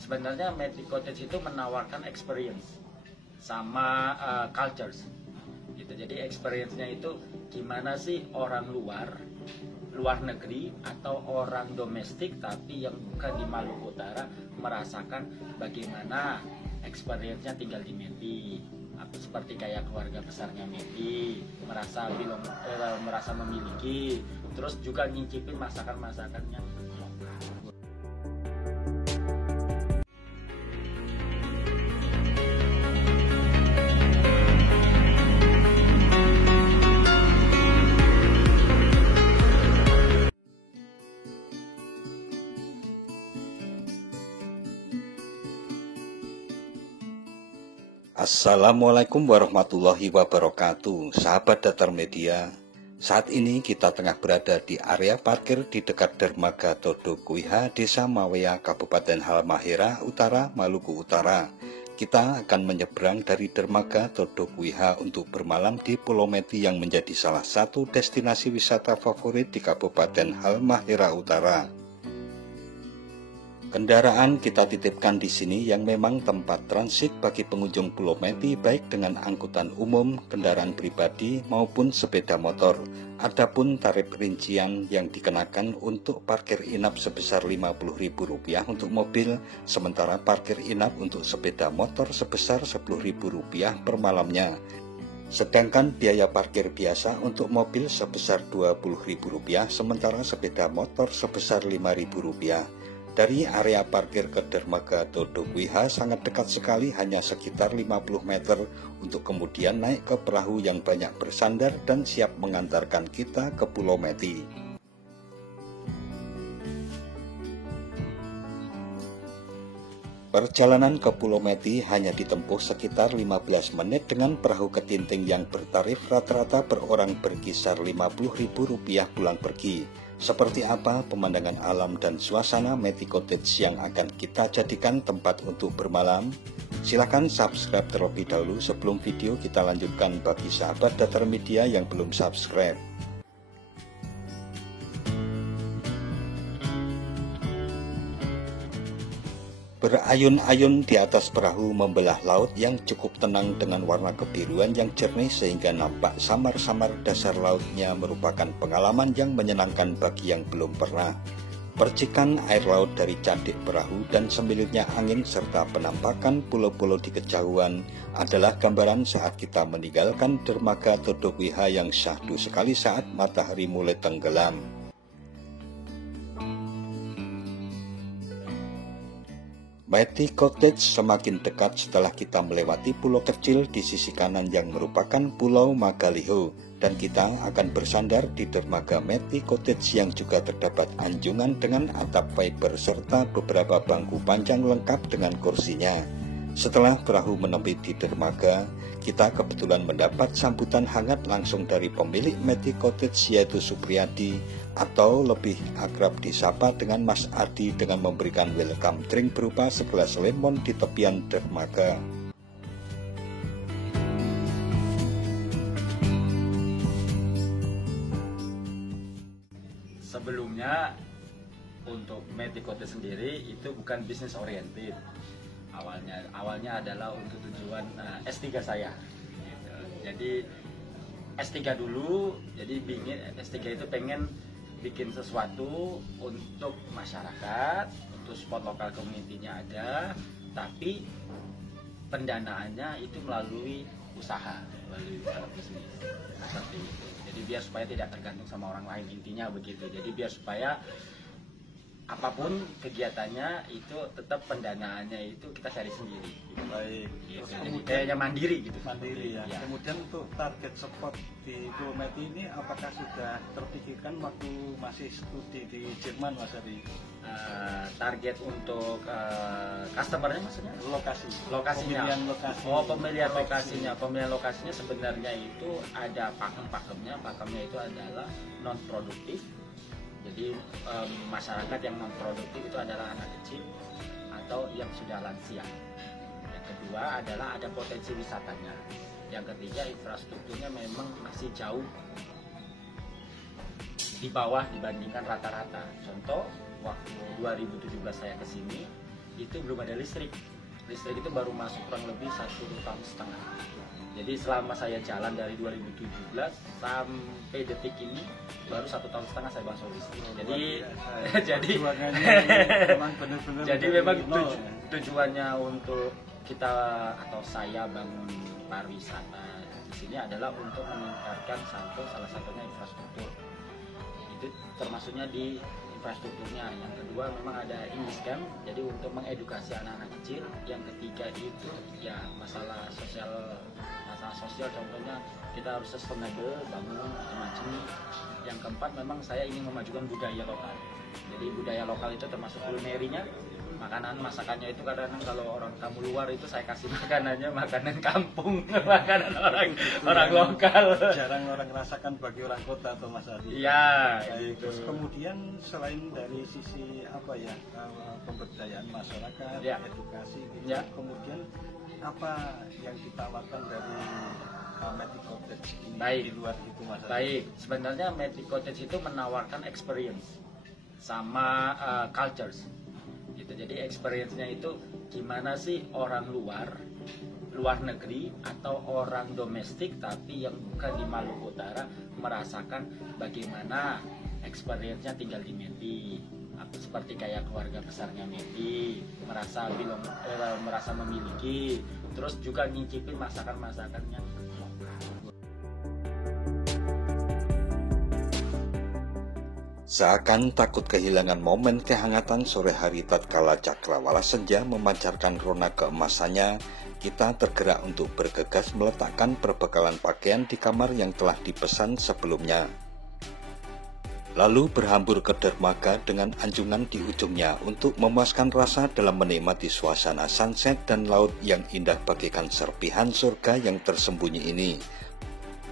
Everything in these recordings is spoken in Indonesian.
sebenarnya Matic Cottage itu menawarkan experience sama cultures gitu. Jadi experience-nya itu gimana sih orang luar negeri atau orang domestik tapi yang bukan di Maluku Utara merasakan bagaimana experience-nya tinggal di Meti, seperti kayak keluarga besarnya Meti, merasa memiliki, terus juga nyicipin masakan-masakannya lokal. Assalamualaikum warahmatullahi wabarakatuh. Sahabat Datar Media, saat ini kita tengah berada di area parkir di dekat Dermaga Todo Kuiha, Desa Mawea, Kabupaten Halmahera Utara, Maluku Utara. Kita akan menyeberang dari Dermaga Todo Kuiha untuk bermalam di Pulau Meti yang menjadi salah satu destinasi wisata favorit di Kabupaten Halmahera Utara. Kendaraan kita titipkan di sini yang memang tempat transit bagi pengunjung Pulau Meti baik dengan angkutan umum, kendaraan pribadi maupun sepeda motor. Adapun tarif rincian yang dikenakan untuk parkir inap sebesar Rp50.000 untuk mobil, sementara parkir inap untuk sepeda motor sebesar Rp10.000 per malamnya. Sedangkan biaya parkir biasa untuk mobil sebesar Rp20.000, sementara sepeda motor sebesar Rp5.000. Dari area parkir ke Dermaga Todo Kuiha sangat dekat sekali, hanya sekitar 50 meter untuk kemudian naik ke perahu yang banyak bersandar dan siap mengantarkan kita ke Pulau Meti. Perjalanan ke Pulau Meti hanya ditempuh sekitar 15 menit dengan perahu ketinting yang bertarif rata-rata per orang berkisar Rp50.000 pulang pergi. Seperti apa pemandangan alam dan suasana Matic Cottage yang akan kita jadikan tempat untuk bermalam? Silahkan subscribe terlebih dahulu sebelum video kita lanjutkan bagi sahabat Datar Media yang belum subscribe. Berayun-ayun di atas perahu membelah laut yang cukup tenang dengan warna kebiruan yang jernih sehingga nampak samar-samar dasar lautnya, merupakan pengalaman yang menyenangkan bagi yang belum pernah. Percikan air laut dari cantik perahu dan semilirnya angin serta penampakan pulau-pulau di kejauhan adalah gambaran saat kita meninggalkan Dermaga Todo Kuiha yang syahdu sekali saat matahari mulai tenggelam. Matic Cottage semakin dekat setelah kita melewati pulau kecil di sisi kanan yang merupakan Pulau Magaliho, dan kita akan bersandar di dermaga Matic Cottage yang juga terdapat anjungan dengan atap fiber serta beberapa bangku panjang lengkap dengan kursinya. Setelah perahu menepi di dermaga, kita kebetulan mendapat sambutan hangat langsung dari pemilik Matic Cottage, yaitu Supriyadi, atau lebih akrab disapa dengan Mas Adi, dengan memberikan welcome drink berupa segelas lemon di tepian dermaga. Sebelumnya untuk Matic Cottage sendiri itu bukan bisnis oriented. Awalnya adalah untuk tujuan S3 saya gitu. Jadi S3 dulu, jadi S3 itu pengen bikin sesuatu untuk masyarakat, untuk spot lokal community-nya ada, tapi pendanaannya itu melalui usaha, melalui bisnis seperti itu. Jadi biar supaya tidak tergantung sama orang lain, intinya begitu. Jadi biar supaya apapun kegiatannya itu tetap pendanaannya itu kita cari sendiri gitu. Baik. Gitu. Jadi kayaknya mandiri gitu. Mandiri ya. Ya. Kemudian untuk target spot di Pulau Meti ini apakah sudah terpikirkan waktu masih studi di Jerman, Mas Adi? Target untuk customernya maksudnya? Lokasinya. Pemilihan lokasi. Oh, pemilihan lokasinya. Pemilihan lokasinya sebenarnya itu ada pakem-pakemnya. Pakemnya itu adalah non produktif. Jadi masyarakat yang non produktif itu adalah anak kecil atau yang sudah lansia. Yang kedua adalah ada potensi wisatanya. Yang ketiga, infrastrukturnya memang masih jauh di bawah dibandingkan rata-rata. Contoh, waktu 2017 saya kesini itu belum ada listrik. Listrik itu baru masuk kurang lebih 1,5 tahun. Jadi selama saya jalan dari 2017 sampai detik ini baru 1,5 tahun saya masuk listrik. Jadi memang benar-benar jadi memang tujuannya untuk kita atau saya bangun pariwisata di sini adalah untuk meningkatkan salah satunya infrastruktur. Itu termasuknya di infrastrukturnya. Yang kedua memang ada English Camp, jadi untuk mengedukasi anak-anak kecil. Yang ketiga itu ya masalah sosial, contohnya kita harus sustainable, bangun macam-macam. Yang keempat memang saya ingin memajukan budaya lokal. Jadi budaya lokal itu termasuk kulinerinya, masakannya itu kadang-kadang kalau orang tamu luar itu saya kasih makanannya makanan kampung, makanan orang lokal. Jarang orang rasakan bagi orang kota atau Mas Adi. Iya. Gitu. Terus kemudian selain dari sisi pemberdayaan masyarakat, ya, edukasi, gitu, ya, kemudian apa yang ditawarkan dari Matic Cottage ini? Baik. Di luar itu Mas Adi? Baik, sebenarnya Matic Cottage itu menawarkan experience sama cultures. Gitu. Jadi experience-nya itu gimana sih orang luar negeri atau orang domestik tapi yang bukan di Maluku Utara merasakan bagaimana experience-nya tinggal di Meti, seperti kayak keluarga besarnya Meti, merasa memiliki, terus juga nyicipin masakan-masakannya. Seakan takut kehilangan momen kehangatan sore hari tatkala cakrawala senja memancarkan rona keemasannya, kita tergerak untuk bergegas meletakkan perbekalan pakaian di kamar yang telah dipesan sebelumnya. Lalu berhambur ke dermaga dengan anjungan di ujungnya untuk memuaskan rasa dalam menikmati suasana sunset dan laut yang indah bagaikan serpihan surga yang tersembunyi ini.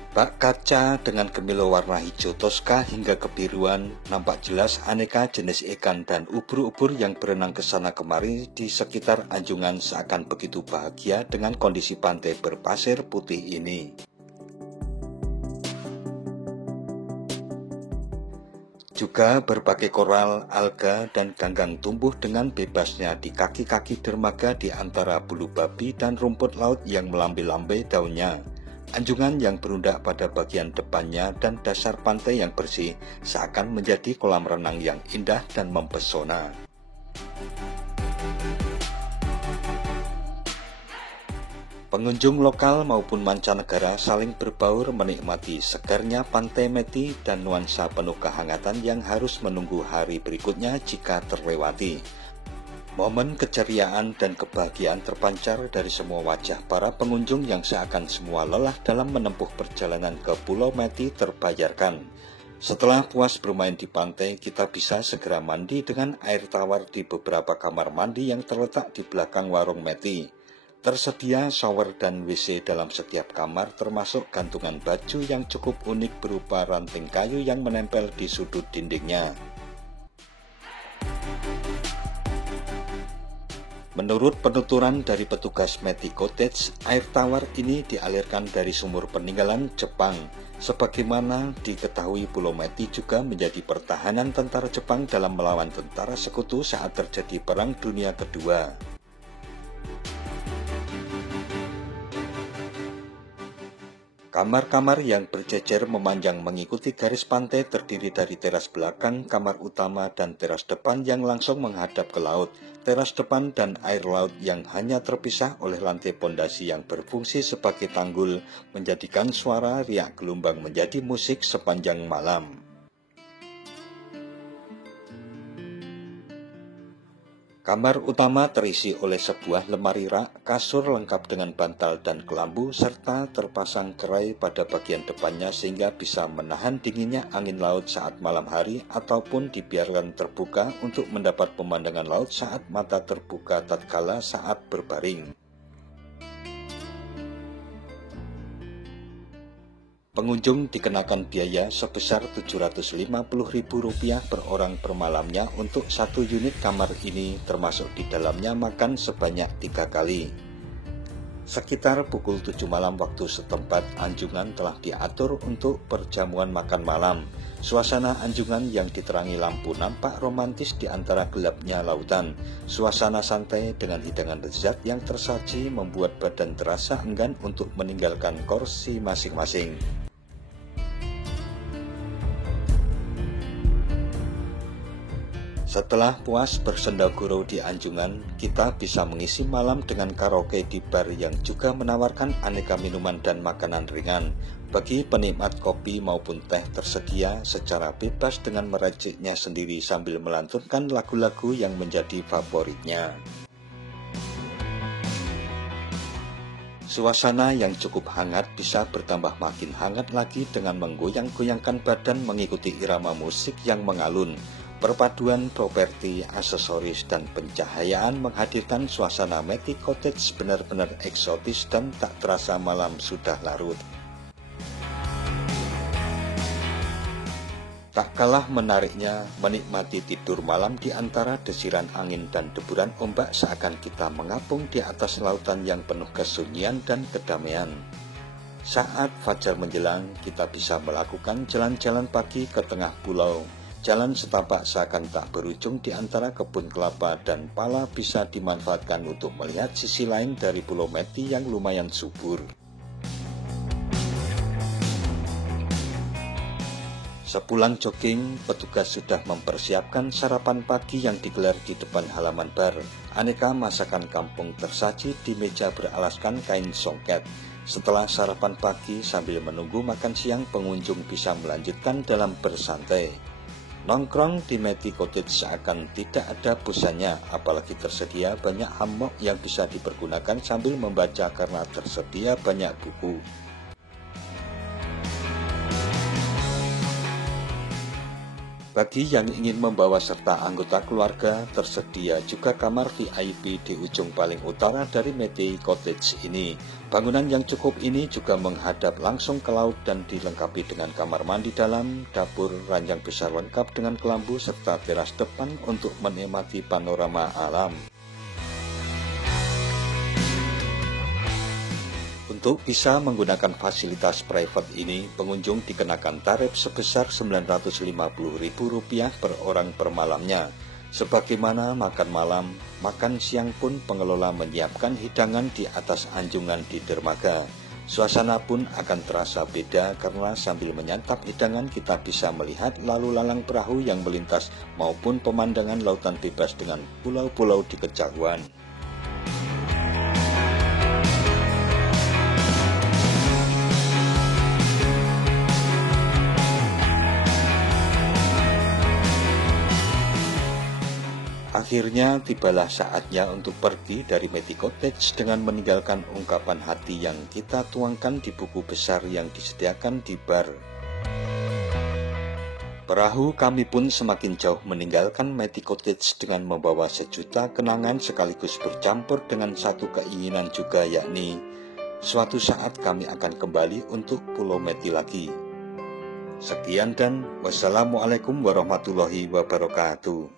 Bak kaca dengan kemilau warna hijau toska hingga kebiruan, nampak jelas aneka jenis ikan dan ubur-ubur yang berenang ke sana kemari di sekitar anjungan seakan begitu bahagia dengan kondisi pantai berpasir putih ini. Juga berbagai koral, alga, dan ganggang tumbuh dengan bebasnya di kaki-kaki dermaga di antara bulu babi dan rumput laut yang melambai-lambai daunnya. Anjungan yang berundak pada bagian depannya dan dasar pantai yang bersih seakan menjadi kolam renang yang indah dan mempesona. Pengunjung lokal maupun mancanegara saling berbaur menikmati segarnya pantai Meti dan nuansa penuh kehangatan yang harus menunggu hari berikutnya jika terlewati. Momen keceriaan dan kebahagiaan terpancar dari semua wajah para pengunjung yang seakan semua lelah dalam menempuh perjalanan ke Pulau Meti terbayarkan. Setelah puas bermain di pantai, kita bisa segera mandi dengan air tawar di beberapa kamar mandi yang terletak di belakang warung Meti. Tersedia shower dan WC dalam setiap kamar, termasuk gantungan baju yang cukup unik berupa ranting kayu yang menempel di sudut dindingnya. Menurut penuturan dari petugas Matic Cottage, air tawar ini dialirkan dari sumur peninggalan Jepang. Sebagaimana diketahui, Pulau Meti juga menjadi pertahanan tentara Jepang dalam melawan tentara sekutu saat terjadi Perang Dunia Kedua. Kamar-kamar yang berjejer memanjang mengikuti garis pantai terdiri dari teras belakang, kamar utama, dan teras depan yang langsung menghadap ke laut. Teras depan dan air laut yang hanya terpisah oleh lantai pondasi yang berfungsi sebagai tanggul menjadikan suara riak gelombang menjadi musik sepanjang malam. Kamar utama terisi oleh sebuah lemari rak, kasur lengkap dengan bantal dan kelambu, serta terpasang kerai pada bagian depannya sehingga bisa menahan dinginnya angin laut saat malam hari ataupun dibiarkan terbuka untuk mendapat pemandangan laut saat mata terbuka tatkala saat berbaring. Pengunjung dikenakan biaya sebesar Rp750.000 per orang per malamnya untuk satu unit kamar ini, termasuk di dalamnya makan sebanyak 3 kali. Sekitar pukul 7 malam waktu setempat, Anjungan telah diatur untuk perjamuan makan malam. Suasana Anjungan yang diterangi lampu nampak romantis di antara gelapnya lautan. Suasana santai dengan hidangan lezat yang tersaji membuat badan terasa enggan untuk meninggalkan kursi masing-masing. Setelah puas bersenda gurau di Anjungan, kita bisa mengisi malam dengan karaoke di bar yang juga menawarkan aneka minuman dan makanan ringan. Bagi penikmat kopi maupun teh tersedia secara bebas dengan meraciknya sendiri sambil melantunkan lagu-lagu yang menjadi favoritnya. Suasana yang cukup hangat bisa bertambah makin hangat lagi dengan menggoyang-goyangkan badan mengikuti irama musik yang mengalun. Perpaduan properti, aksesoris, dan pencahayaan menghadirkan suasana Matic Cottage benar-benar eksotis dan tak terasa malam sudah larut. Tak kalah menariknya menikmati tidur malam di antara desiran angin dan deburan ombak seakan kita mengapung di atas lautan yang penuh kesunyian dan kedamaian. Saat fajar menjelang, kita bisa melakukan jalan-jalan pagi ke tengah pulau. Jalan setapak seakan tak berujung di antara kebun kelapa dan pala bisa dimanfaatkan untuk melihat sisi lain dari Pulau Meti yang lumayan subur. Sepulang jogging, petugas sudah mempersiapkan sarapan pagi yang digelar di depan halaman bar. Aneka masakan kampung tersaji di meja beralaskan kain songket. Setelah sarapan pagi sambil menunggu makan siang, pengunjung bisa melanjutkan dalam bersantai. Nongkrong di Matic Cottage seakan tidak ada bosannya, apalagi tersedia banyak hammock yang bisa dipergunakan sambil membaca karena tersedia banyak buku. Bagi yang ingin membawa serta anggota keluarga, tersedia juga kamar VIP di ujung paling utara dari Matic Cottage ini. Bangunan yang cukup ini juga menghadap langsung ke laut dan dilengkapi dengan kamar mandi dalam, dapur, ranjang besar lengkap dengan kelambu, serta teras depan untuk menikmati panorama alam. Untuk bisa menggunakan fasilitas private ini, pengunjung dikenakan tarif sebesar Rp950.000 per orang per malamnya. Sebagaimana makan malam, makan siang pun pengelola menyiapkan hidangan di atas Anjungan di dermaga. Suasana pun akan terasa beda karena sambil menyantap hidangan kita bisa melihat lalu lalang perahu yang melintas maupun pemandangan lautan bebas dengan pulau-pulau di kejauhan. Akhirnya tibalah saatnya untuk pergi dari Matic Cottage dengan meninggalkan ungkapan hati yang kita tuangkan di buku besar yang disediakan di bar. Perahu kami pun semakin jauh meninggalkan Matic Cottage dengan membawa sejuta kenangan sekaligus bercampur dengan satu keinginan juga, yakni suatu saat kami akan kembali untuk Pulau Meti lagi. Sekian dan wassalamualaikum warahmatullahi wabarakatuh.